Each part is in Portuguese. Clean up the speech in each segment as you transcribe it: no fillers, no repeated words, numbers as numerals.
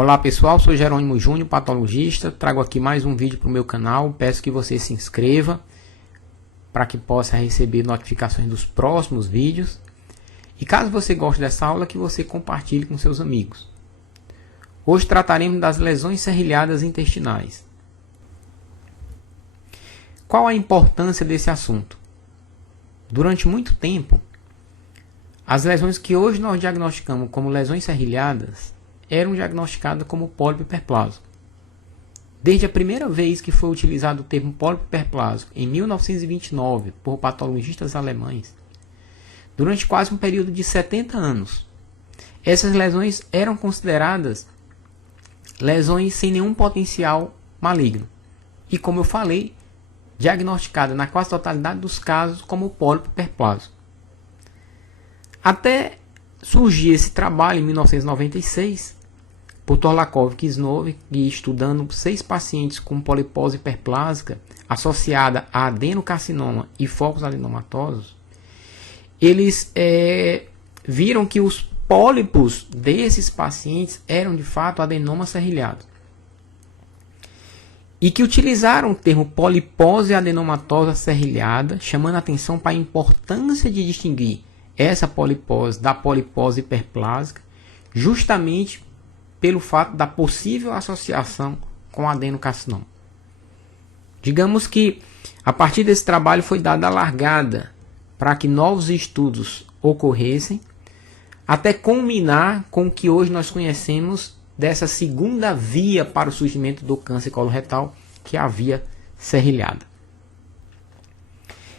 Olá pessoal, sou Jerônimo Júnior, patologista. Trago aqui mais um vídeo para o meu canal. Peço que você se inscreva para que possa receber notificações dos próximos vídeos. E caso você goste dessa aula, que você compartilhe com seus amigos. Hoje trataremos das lesões serrilhadas intestinais. Qual a importância desse assunto? Durante muito tempo, as lesões que hoje nós diagnosticamos como lesões serrilhadas eram diagnosticadas como pólipo hiperplásico. Desde a primeira vez que foi utilizado o termo pólipo hiperplásico, em 1929, por patologistas alemães, durante quase um período de 70 anos, essas lesões eram consideradas lesões sem nenhum potencial maligno. E como eu falei, diagnosticada na quase totalidade dos casos como pólipo hiperplásico. Até surgir esse trabalho em 1996, por Torlakov e Knov, estudando 6 pacientes com polipose hiperplásica associada a adenocarcinoma e focos adenomatosos, eles viram que os pólipos desses pacientes eram de fato adenomas serrilhados. E que utilizaram o termo polipose adenomatosa serrilhada, chamando a atenção para a importância de distinguir essa polipose da polipose hiperplásica, justamente pelo fato da possível associação com adenocarcinoma. Digamos que a partir desse trabalho foi dada a largada para que novos estudos ocorressem, até culminar com o que hoje nós conhecemos dessa segunda via para o surgimento do câncer coloretal, que é a via serrilhada.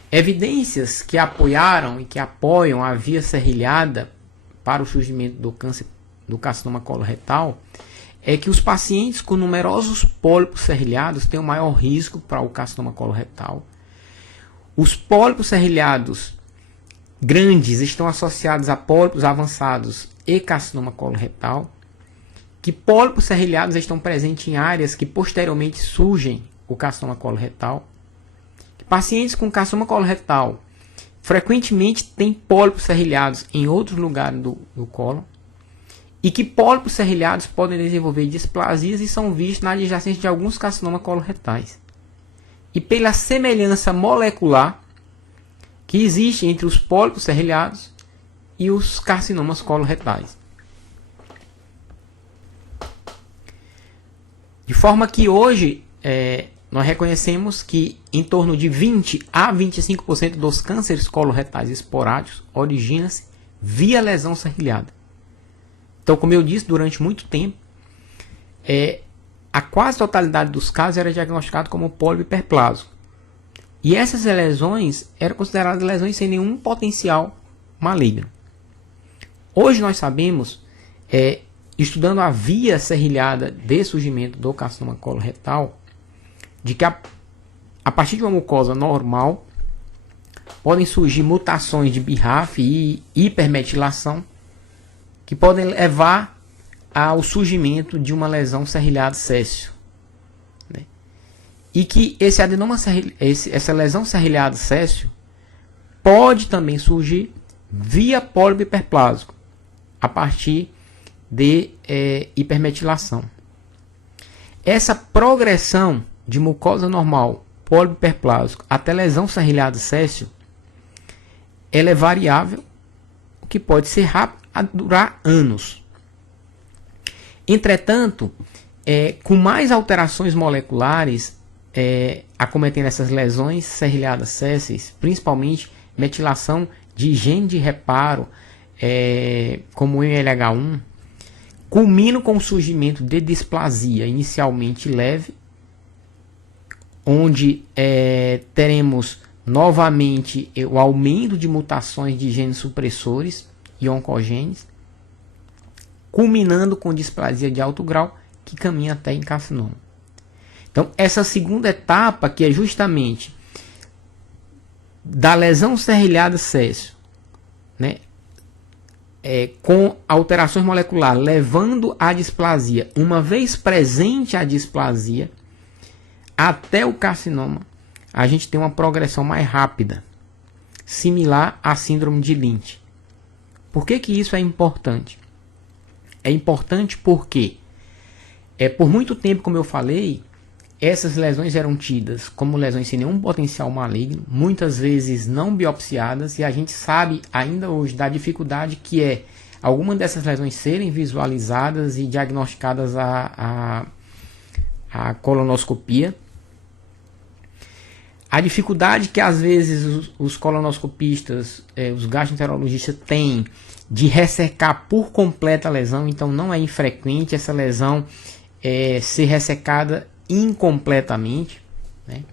Evidências que apoiaram e que apoiam a via serrilhada para o surgimento do câncer do carcinoma coloretal é que os pacientes com numerosos pólipos serrilhados têm o maior risco para o carcinoma coloretal. Os pólipos serrilhados grandes estão associados a pólipos avançados e carcinoma coloretal. Que pólipos serrilhados estão presentes em áreas que posteriormente surgem o carcinoma coloretal. Pacientes com carcinoma coloretal frequentemente têm pólipos serrilhados em outros lugares do cólon. E que pólipos serrilhados podem desenvolver displasias e são vistos na adjacência de alguns carcinomas coloretais. E pela semelhança molecular que existe entre os pólipos serrilhados e os carcinomas coloretais. De forma que hoje nós reconhecemos que em torno de 20 a 25% dos cânceres coloretais esporádicos originam-se via lesão serrilhada. Então, como eu disse, durante muito tempo, a quase totalidade dos casos era diagnosticado como pólipo hiperplásico. E essas lesões eram consideradas lesões sem nenhum potencial maligno. Hoje nós sabemos, estudando a via serrilhada de surgimento do carcinoma coloretal, de que a partir de uma mucosa normal podem surgir mutações de BRAF e hipermetilação que podem levar ao surgimento de uma lesão serrilhada céssio, né? E que essa lesão serrilhada céssio pode também surgir via pólipo hiperplásico a partir de hipermetilação. Essa progressão de mucosa normal, pólipo hiperplásico até lesão serrilhada céssio, ela é variável, o que pode ser rápido a durar anos. Entretanto, com mais alterações moleculares acometendo essas lesões serrilhadas césseis, principalmente metilação de gene de reparo, como o MLH1, culminam com o surgimento de displasia inicialmente leve, onde teremos novamente o aumento de mutações de genes supressores e oncogenes, culminando com displasia de alto grau que caminha até em carcinoma. Então, essa segunda etapa, que é justamente da lesão serrilhada céssio, né, com alterações moleculares levando à displasia, uma vez presente a displasia, até o carcinoma, a gente tem uma progressão mais rápida, similar à síndrome de Lynch. Por que isso é importante? É importante porque Por muito tempo, como eu falei, essas lesões eram tidas como lesões sem nenhum potencial maligno, muitas vezes não biopsiadas, e a gente sabe ainda hoje da dificuldade que é algumas dessas lesões serem visualizadas e diagnosticadas a colonoscopia. A dificuldade que às vezes os colonoscopistas, os gastroenterologistas têm de ressecar por completa a lesão, então não é infrequente essa lesão ser ressecada incompletamente, né?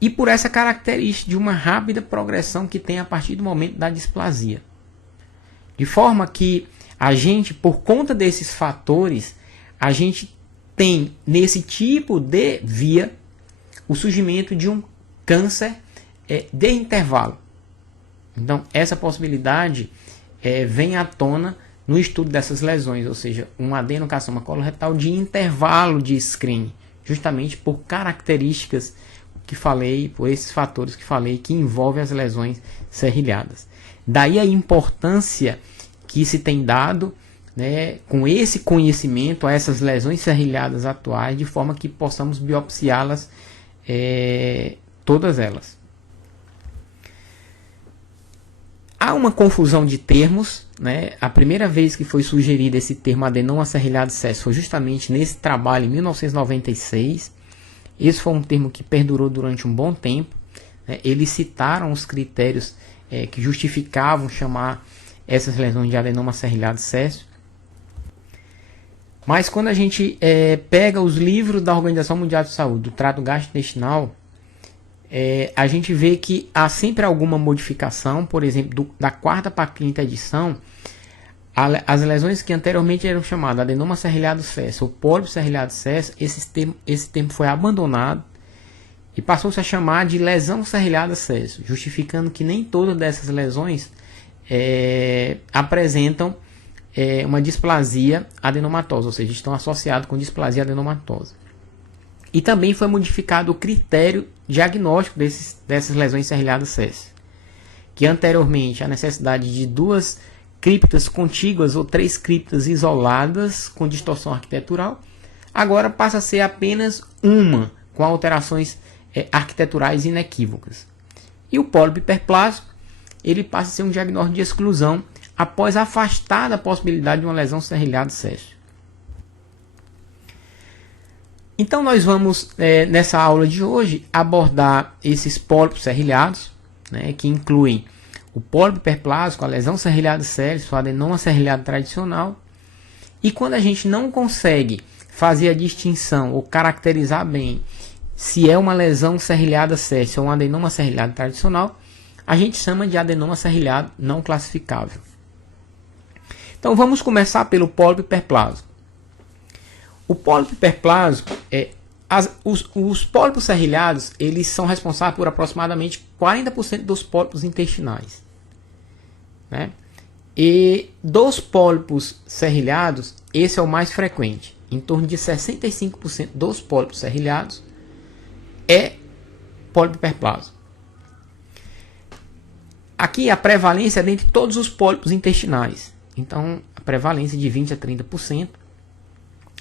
E por essa característica de uma rápida progressão que tem a partir do momento da displasia. De forma que a gente, por conta desses fatores, a gente tem nesse tipo de via o surgimento de um câncer de intervalo. Então, essa possibilidade vem à tona no estudo dessas lesões, ou seja, um adenocarcinoma coloretal de intervalo de screening, justamente por características que falei, por esses fatores que falei, que envolvem as lesões serrilhadas. Daí a importância que se tem dado, né, com esse conhecimento a essas lesões serrilhadas atuais, de forma que possamos biopsiá-las, todas elas. Há uma confusão de termos, né? A primeira vez que foi sugerido esse termo adenoma serrilhado sésil foi justamente nesse trabalho em 1996. Esse foi um termo que perdurou durante um bom tempo, né? Eles citaram os critérios que justificavam chamar essas lesões de adenoma serrilhado sésil. Mas quando a gente pega os livros da Organização Mundial de Saúde, do trato gastrointestinal, a gente vê que há sempre alguma modificação. Por exemplo, da quarta para a quinta edição, as lesões que anteriormente eram chamadas adenoma serrilhado sésil ou pólipo serrilhado sésil, esse termo foi abandonado e passou-se a chamar de lesão serrilhada sésil, justificando que nem todas dessas lesões apresentam uma displasia adenomatosa, ou seja, estão associadas com displasia adenomatosa. E também foi modificado o critério diagnóstico dessas lesões serrilhadas sésil, que anteriormente a necessidade de 2 criptas contíguas ou 3 criptas isoladas com distorção arquitetural, agora passa a ser apenas uma, com alterações arquiteturais inequívocas. E o pólipo hiperplásico, ele passa a ser um diagnóstico de exclusão após afastar da possibilidade de uma lesão serrilhada sésil. Então nós vamos, nessa aula de hoje, abordar esses pólipos serrilhados, né, que incluem o pólipo hiperplásico, a lesão serrilhada sésil, o adenoma serrilhado tradicional. E quando a gente não consegue fazer a distinção ou caracterizar bem se é uma lesão serrilhada sésil ou um adenoma serrilhado tradicional, a gente chama de adenoma serrilhado não classificável. Então vamos começar pelo pólipo hiperplásico. O pólipo hiperplásico, os pólipos serrilhados, eles são responsáveis por aproximadamente 40% dos pólipos intestinais, né? E dos pólipos serrilhados, esse é o mais frequente. Em torno de 65% dos pólipos serrilhados é pólipo hiperplásico. Aqui a prevalência é dentre todos os pólipos intestinais. Então, a prevalência de 20 a 30%.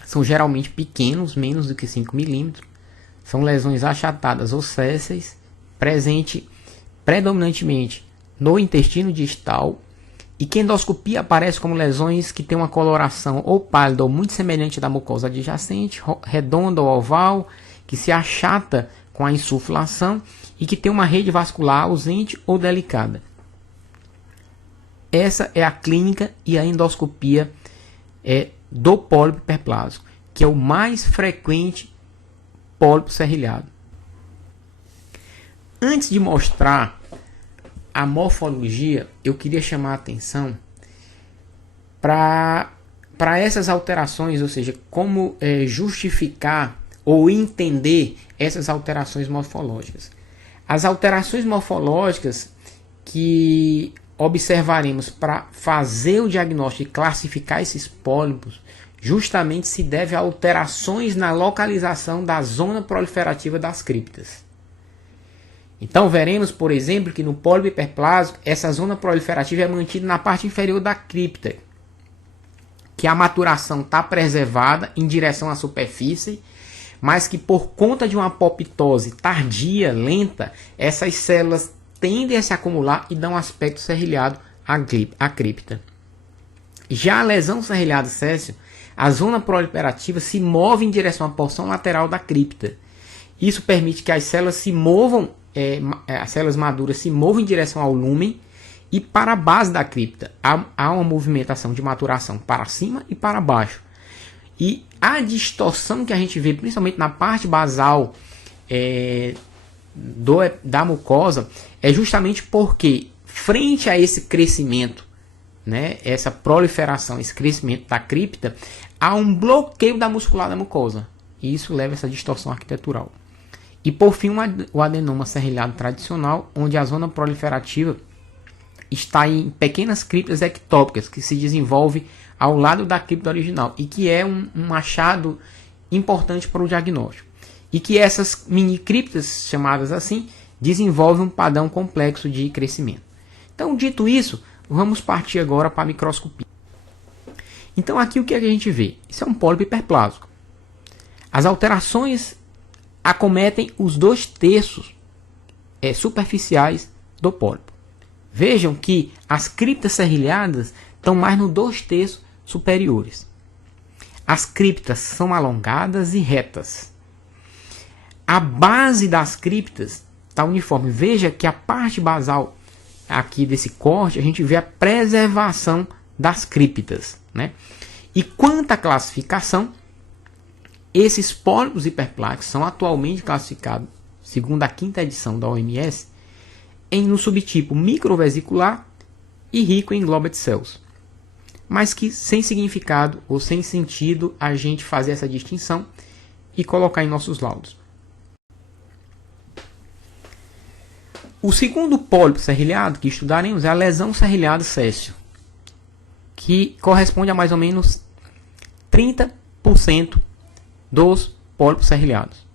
São geralmente pequenos, menos do que 5 milímetros. São lesões achatadas ou sésseis, presente predominantemente no intestino distal, e que endoscopia aparece como lesões que têm uma coloração ou pálida ou muito semelhante da mucosa adjacente, redonda ou oval, que se achata com a insuflação e que tem uma rede vascular ausente ou delicada. Essa é a clínica e a endoscopia do pólipo hiperplásico, que é o mais frequente pólipo serrilhado. Antes de mostrar a morfologia, eu queria chamar a atenção para essas alterações, ou seja, como justificar ou entender essas alterações morfológicas. As alterações morfológicas que observaremos para fazer o diagnóstico e classificar esses pólipos justamente se deve a alterações na localização da zona proliferativa das criptas. Então veremos, por exemplo, que no pólipo hiperplásico essa zona proliferativa é mantida na parte inferior da cripta, que a maturação está preservada em direção à superfície, mas que por conta de uma apoptose tardia, lenta, essas células tendem a se acumular e dão um aspecto serrilhado à cripta. Já a lesão serrilhada céssio, a zona proliferativa se move em direção à porção lateral da cripta. Isso permite que as células se movam, as células maduras se movam em direção ao lúmen e para a base da cripta. Há uma movimentação de maturação para cima e para baixo. E a distorção que a gente vê, principalmente na parte basal da mucosa, é justamente porque, frente a esse crescimento, né, essa proliferação, esse crescimento da cripta, há um bloqueio da muscular da mucosa. E isso leva a essa distorção arquitetural. E por fim, o adenoma serrilhado tradicional, onde a zona proliferativa está em pequenas criptas ectópicas que se desenvolve ao lado da cripta original e que é um achado importante para o diagnóstico. E que essas mini criptas, chamadas assim, desenvolvem um padrão complexo de crescimento. Então, dito isso, vamos partir agora para a microscopia. Então, aqui o que a gente vê? Isso é um pólipo hiperplásico. As alterações acometem os 2/3 superficiais do pólipo. Vejam que as criptas serrilhadas estão mais no 2/3 superiores. As criptas são alongadas e retas. A base das criptas está uniforme. Veja que a parte basal aqui desse corte, a gente vê a preservação das criptas, né? E quanto à classificação, esses pólipos hiperplásticos são atualmente classificados, segundo a 5ª edição da OMS, no subtipo microvesicular e rico em Globet cells. Mas que sem significado ou sem sentido a gente fazer essa distinção e colocar em nossos laudos. O segundo pólipo serrilhado que estudaremos é a lesão serrilhada céssio, que corresponde a mais ou menos 30% dos pólipos serrilhados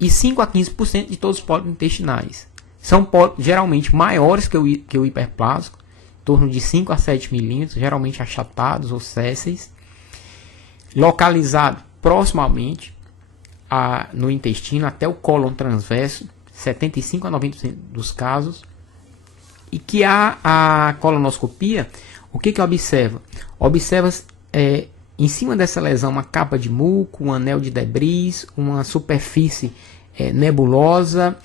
e 5 a 15% de todos os pólipos intestinais. São pólipos geralmente maiores que o hiperplásico, em torno de 5 a 7 milímetros, geralmente achatados ou sésseis, localizados proximamente no intestino até o cólon transverso, 75 a 90% dos casos, e que a colonoscopia, o que observa? Observa em cima dessa lesão uma capa de muco, um anel de debris, uma superfície nebulosa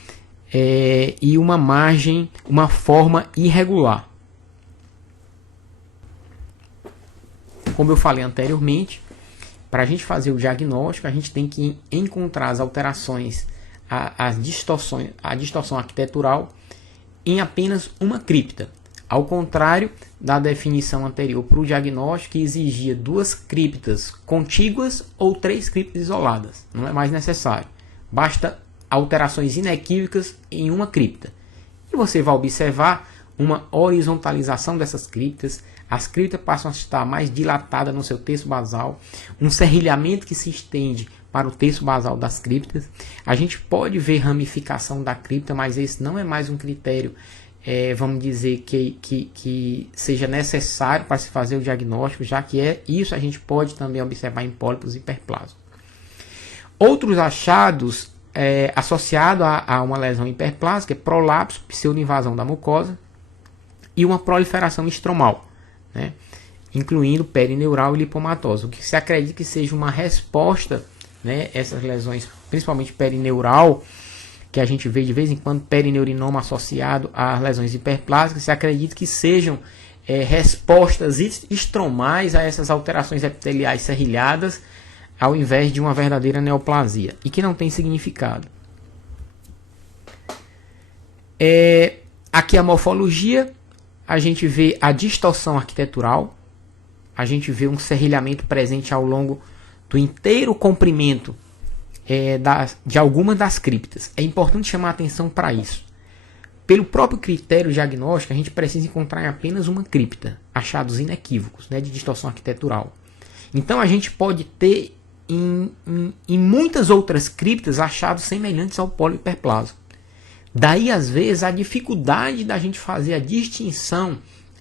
e uma margem, uma forma irregular. Como eu falei anteriormente, para a gente fazer o diagnóstico, a gente tem que encontrar as alterações, a distorção arquitetural em apenas uma cripta. Ao contrário da definição anterior para o diagnóstico, que exigia 2 criptas contíguas ou 3 criptas isoladas. Não é mais necessário. Basta alterações inequívocas em uma cripta. E você vai observar uma horizontalização dessas criptas. As criptas passam a estar mais dilatadas no seu terço basal. Um serrilhamento que se estende para o terço basal das criptas. A gente pode ver ramificação da cripta, mas esse não é mais um critério, vamos dizer, que seja necessário para se fazer o diagnóstico, já que isso a gente pode também observar em pólipos hiperplásicos. Outros achados associados a uma lesão hiperplásica é prolapso, pseudoinvasão da mucosa e uma proliferação estromal, né, incluindo perineural e lipomatose, o que se acredita que seja uma resposta, né, essas lesões, principalmente perineural, que a gente vê de vez em quando perineurinoma associado a lesões hiperplásicas, se acredita que sejam respostas estromais a essas alterações epiteliais serrilhadas, ao invés de uma verdadeira neoplasia, e que não tem significado. Aqui a morfologia, a gente vê a distorção arquitetural, a gente vê um serrilhamento presente ao longo do inteiro comprimento de algumas das criptas. É importante chamar a atenção para isso. Pelo próprio critério diagnóstico, a gente precisa encontrar em apenas uma cripta, achados inequívocos, né, de distorção arquitetural. Então a gente pode ter em muitas outras criptas achados semelhantes ao pólipo hiperplásico. Daí, às vezes, a dificuldade da gente fazer a distinção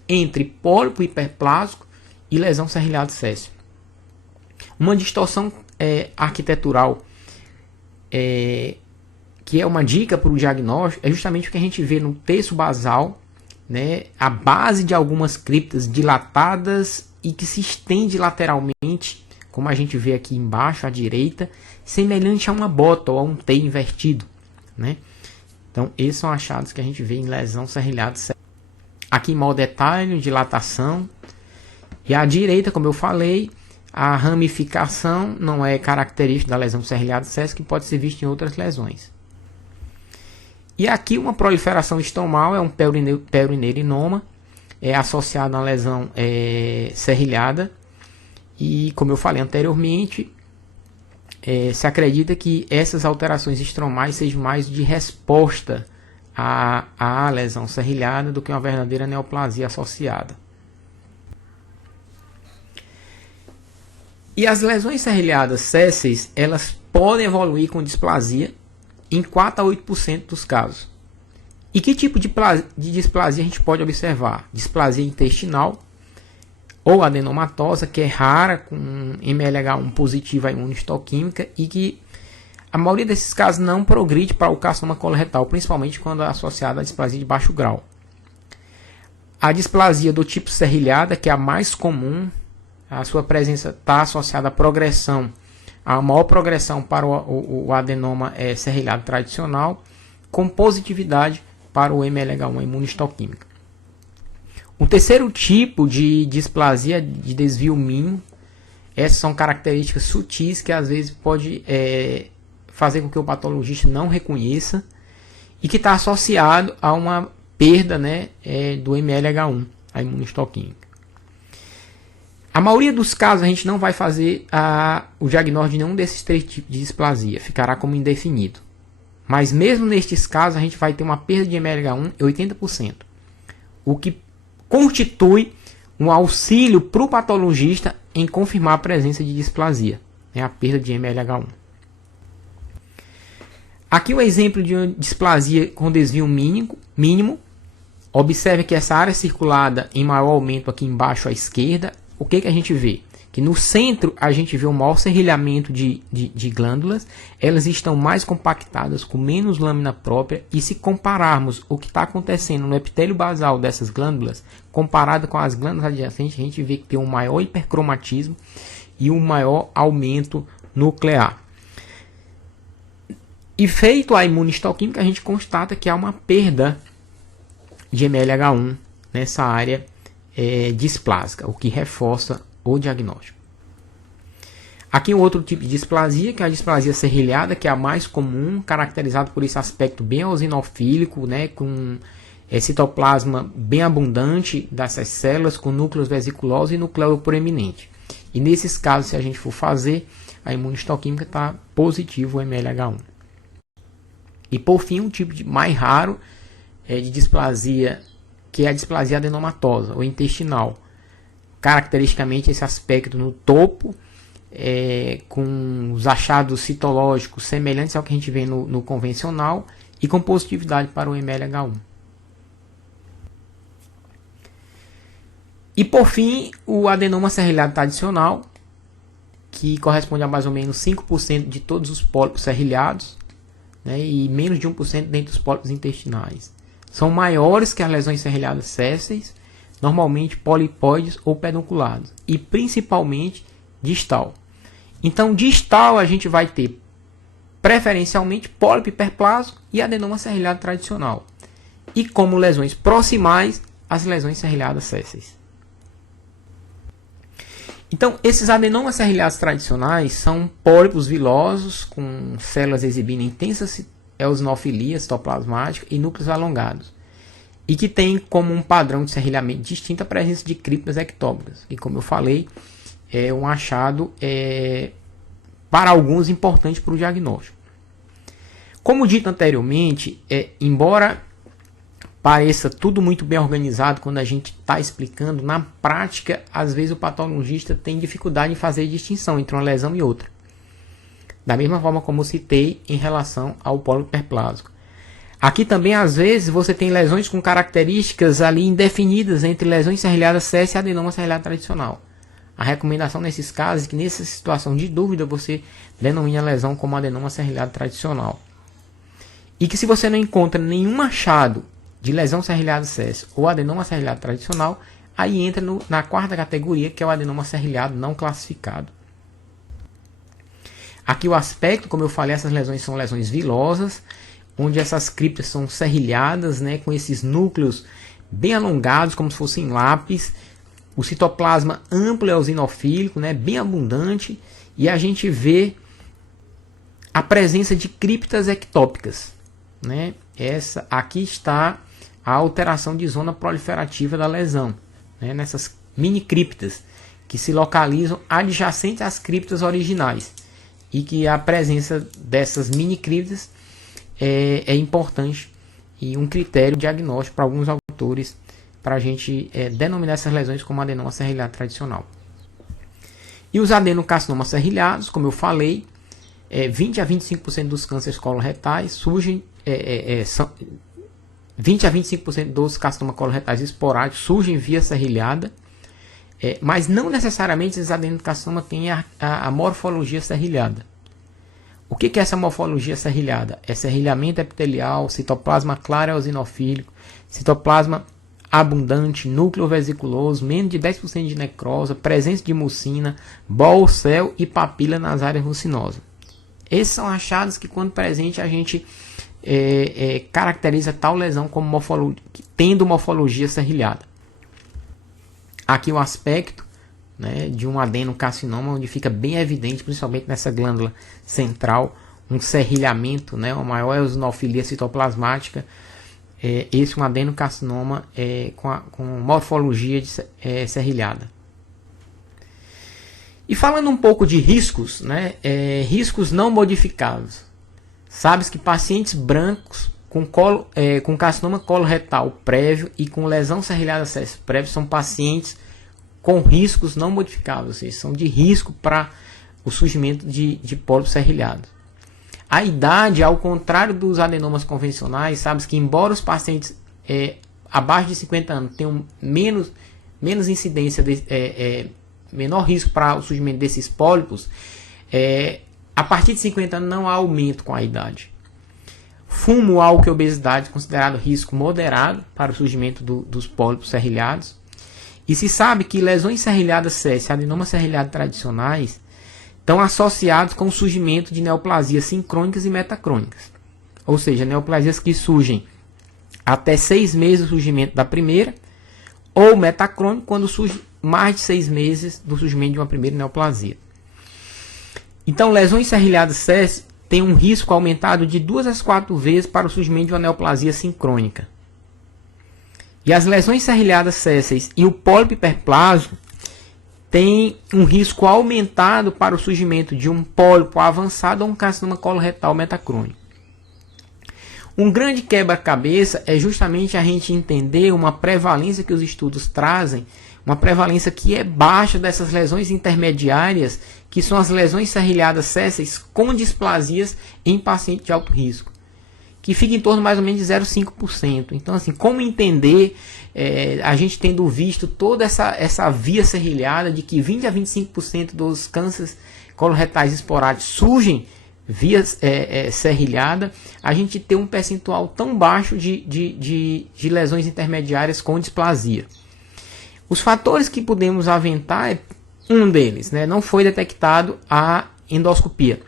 entre pólipo hiperplásico e lesão serrilhada céssio. Uma distorção arquitetural, que é uma dica para o diagnóstico, é justamente o que a gente vê no terço basal, né, a base de algumas criptas dilatadas e que se estende lateralmente, como a gente vê aqui embaixo à direita, semelhante a uma bota ou a um T invertido, né? Então, esses são achados que a gente vê em lesão serrilhada. Aqui em maior detalhe, dilatação. E à direita, como eu falei, a ramificação não é característica da lesão serrilhada sésil, que pode ser vista em outras lesões. E aqui uma proliferação estomal é um perineurinoma, associado à lesão serrilhada. E como eu falei anteriormente, se acredita que essas alterações estromais sejam mais de resposta à lesão serrilhada do que uma verdadeira neoplasia associada. E as lesões serrilhadas sésseis, elas podem evoluir com displasia em 4 a 8% dos casos. E que tipo de displasia a gente pode observar? Displasia intestinal ou adenomatosa, que é rara, com MLH1 positiva à imunistoquímica e que a maioria desses casos não progride para o carcinoma coloretal, principalmente quando é associada à displasia de baixo grau. A displasia do tipo serrilhada, que é a mais comum, a sua presença está associada à progressão, a maior progressão para o adenoma serrilhado tradicional, com positividade para o MLH1 imunistoquímica. O terceiro tipo de displasia de desvio mínimo, essas são características sutis que às vezes pode fazer com que o patologista não reconheça e que está associado a uma perda, né, do MLH1, a imunistoquímica. A maioria dos casos a gente não vai fazer o diagnóstico de nenhum desses 3 tipos de displasia, ficará como indefinido. Mas mesmo nestes casos a gente vai ter uma perda de MLH1 em 80%, o que constitui um auxílio para o patologista em confirmar a presença de displasia, a perda de MLH1. Aqui o exemplo de uma displasia com desvio mínimo. Observe que essa área circulada em maior aumento aqui embaixo à esquerda, o que a gente vê? Que no centro a gente vê um maior serrilhamento de glândulas, elas estão mais compactadas, com menos lâmina própria, e se compararmos o que está acontecendo no epitélio basal dessas glândulas, comparado com as glândulas adjacentes, a gente vê que tem um maior hipercromatismo e um maior aumento nuclear. E feito a imunistoquímica, a gente constata que há uma perda de MLH1 nessa área displásica, o que reforça o diagnóstico. Aqui um outro tipo de displasia, que é a displasia serrilhada, que é a mais comum, caracterizada por esse aspecto bem eosinofílico, né, com citoplasma bem abundante dessas células, com núcleos vesiculosos e nucleolo proeminente. E nesses casos, se a gente for fazer, a imunistoquímica está positivo o MLH1. E por fim, um tipo mais raro de displasia, que é a displasia adenomatosa ou intestinal. Caracteristicamente esse aspecto no topo, com os achados citológicos semelhantes ao que a gente vê no convencional e com positividade para o MLH1. E por fim, o adenoma serrilhado tradicional, que corresponde a mais ou menos 5% de todos os pólipos serrilhados, né, e menos de 1% dentro dos pólipos intestinais. São maiores que as lesões serrilhadas sésseis, normalmente polipóides ou pedunculados, e principalmente distal. Então, distal a gente vai ter preferencialmente pólipo hiperplásico e adenoma serrilhado tradicional. E como lesões proximais, as lesões serrilhadas sésseis. Então, esses adenomas serrilhados tradicionais são pólipos vilosos com células exibindo intensa eosinofilia citoplasmática e núcleos alongados, e que tem como um padrão de serrilhamento distinto a presença de criptas ectópitas. E como eu falei, é um achado para alguns importante para o diagnóstico. Como dito anteriormente, embora pareça tudo muito bem organizado quando a gente está explicando, na prática, às vezes o patologista tem dificuldade em fazer a distinção entre uma lesão e outra. Da mesma forma como eu citei em relação ao pólipo hiperplásico. Aqui também, às vezes, você tem lesões com características ali indefinidas entre lesões serrilhadas sésseis e adenoma serrilhado tradicional. a recomendação nesses casos é que nessa situação de dúvida você denomine a lesão como adenoma serrilhado tradicional. E que se você não encontra nenhum achado de lesão serrilhado SES ou adenoma serrilhado tradicional, aí entra na quarta categoria, que é o adenoma serrilhado não classificado. Aqui o aspecto, como eu falei, essas lesões são lesões vilosas, onde essas criptas são serrilhadas, né, com esses núcleos bem alongados, como se fossem lápis. O citoplasma amplo e eosinofílico, né, bem abundante, e a gente vê a presença de criptas ectópicas, né? Essa aqui está a alteração de zona proliferativa da lesão, né? Nessas mini criptas que se localizam adjacentes às criptas originais, e que a presença dessas mini criptas é importante e um critério diagnóstico para alguns autores para a gente denominar essas lesões como adenoma serrilhado tradicional. E os adenocarcinomas serrilhados, como eu falei, 20 a 25% dos cânceres coloretais surgem, 20 a 25% dos carcinomas coloretais esporádicos surgem via serrilhada, mas não necessariamente esses adenocarcinomas têm a morfologia serrilhada. O que é essa morfologia serrilhada? É serrilhamento epitelial, citoplasma claro eosinofílico, citoplasma abundante, núcleo vesiculoso, menos de 10% de necrose, presença de mucina, bolsel e papila nas áreas mucinosas. Esses são achados que, quando presente, a gente caracteriza tal lesão como tendo morfologia serrilhada. Aqui o aspecto, né, de um adenocarcinoma, onde fica bem evidente, principalmente nessa glândula central, um serrilhamento, né, uma maior eosinofilia citoplasmática. Esse é um adenocarcinoma com morfologia serrilhada. E falando um pouco de riscos, né, riscos não modificados. Sabe-se que pacientes brancos com carcinoma coloretal prévio e com lesão serrilhada SES prévio são pacientes com riscos não modificáveis, ou seja, são de risco para o surgimento de pólipos serrilhados. A idade, ao contrário dos adenomas convencionais, sabe que embora os pacientes abaixo de 50 anos tenham menos incidência, menor risco para o surgimento desses pólipos, a partir de 50 anos não há aumento com a idade. Fumo, álcool e obesidade considerado risco moderado para o surgimento dos pólipos serrilhados. E se sabe que lesões serrilhadas SES, adenomas serrilhados tradicionais, estão associados com o surgimento de neoplasias sincrônicas e metacrônicas. Ou seja, neoplasias que surgem até 6 meses do surgimento da primeira, ou metacrônico quando surge mais de 6 meses do surgimento de uma primeira neoplasia. Então, lesões serrilhadas SES têm um risco aumentado de 2 a 4 vezes para o surgimento de uma neoplasia sincrônica. E as lesões serrilhadas sésseis e o pólipo hiperplásico têm um risco aumentado para o surgimento de um pólipo avançado ou um carcinoma coloretal metacrônico. Um grande quebra-cabeça é justamente a gente entender uma prevalência que os estudos trazem, uma prevalência que é baixa dessas lesões intermediárias, que são as lesões serrilhadas sésseis com displasias em paciente de alto risco, que fica em torno mais ou menos de 0,5%. Então, assim, como entender, a gente tendo visto toda essa via serrilhada de que 20 a 25% dos cânceres coloretais esporádicos surgem via serrilhada, a gente tem um percentual tão baixo de lesões intermediárias com displasia. Os fatores que podemos aventar, um deles, né, não foi detectado a endoscopia.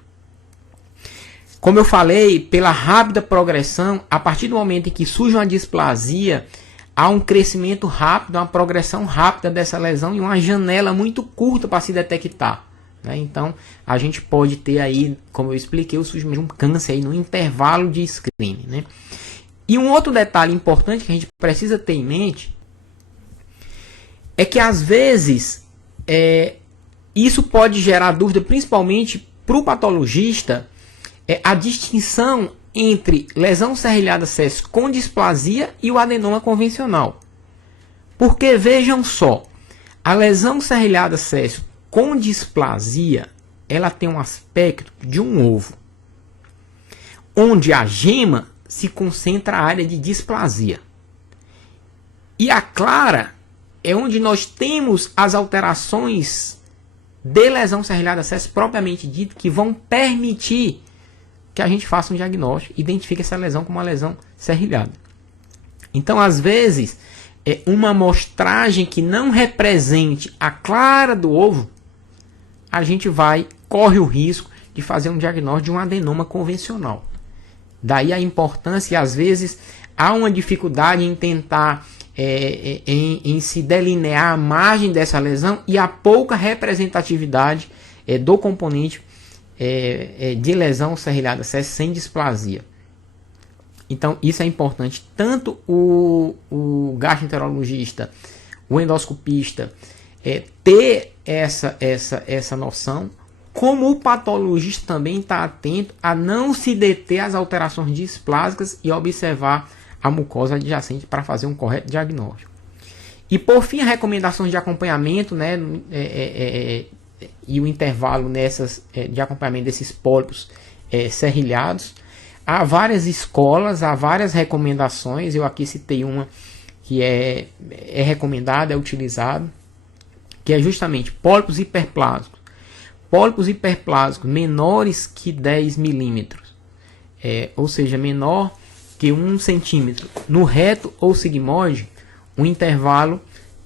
Como eu falei, pela rápida progressão, a partir do momento em que surge uma displasia, há um crescimento rápido, uma progressão rápida dessa lesão e uma janela muito curta para se detectar, né? Então, a gente pode ter aí, como eu expliquei, o surgimento de um câncer aí no intervalo de screening, né? E um outro detalhe importante que a gente precisa ter em mente é que, às vezes, isso pode gerar dúvida, principalmente para o patologista, a distinção entre lesão serrilhada SES com displasia e o adenoma convencional. Porque, vejam só, a lesão serrilhada SES com displasia, ela tem um aspecto de um ovo, onde a gema se concentra a área de displasia. E a clara é onde nós temos as alterações de lesão serrilhada acéssio propriamente dito, que vão permitir que a gente faça um diagnóstico e identifique essa lesão como uma lesão serrilhada. Então, às vezes, uma amostragem que não represente a clara do ovo, a gente corre o risco de fazer um diagnóstico de um adenoma convencional. Daí a importância, e às vezes há uma dificuldade em tentar em se delinear a margem dessa lesão e a pouca representatividade do componente de lesão serrilhada acéssio sem displasia. Então isso é importante, tanto o gastroenterologista, o endoscopista ter essa noção, como o patologista também está atento a não se deter às alterações displásicas e observar a mucosa adjacente para fazer um correto diagnóstico. E por fim, as recomendações de acompanhamento, né, e o intervalo de acompanhamento desses pólipos serrilhados. Há várias escolas, há várias recomendações. Eu aqui citei uma que é recomendada, é utilizado, que é justamente pólipos hiperplásicos. Pólipos hiperplásicos menores que 10 milímetros, ou seja, menor que 1 centímetro, no reto ou sigmoide, um intervalo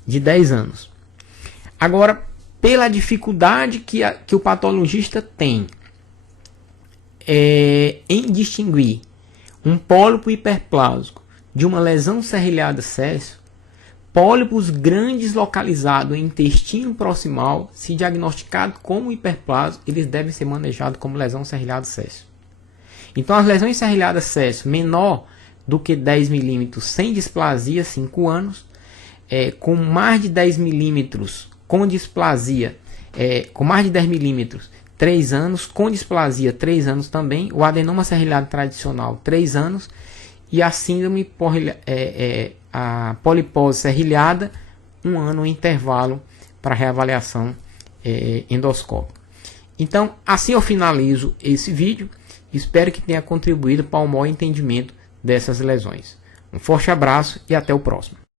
de 10 anos. Agora, pela dificuldade que o patologista tem em distinguir um pólipo hiperplásico de uma lesão serrilhada acéssio, pólipos grandes localizados em intestino proximal, se diagnosticado como hiperplásico, eles devem ser manejados como lesão serrilhada acéssio. Então, as lesões serrilhadas acéssio menor do que 10 milímetros sem displasia, 5 anos, com mais de 10 milímetros com displasia, com mais de 10 milímetros, 3 anos, com displasia, 3 anos também, o adenoma serrilhado tradicional, 3 anos, e a síndrome a polipose serrilhada, 1 ano em intervalo para reavaliação endoscópica. Então, assim eu finalizo esse vídeo. Espero que tenha contribuído para o maior entendimento dessas lesões. Um forte abraço e até o próximo.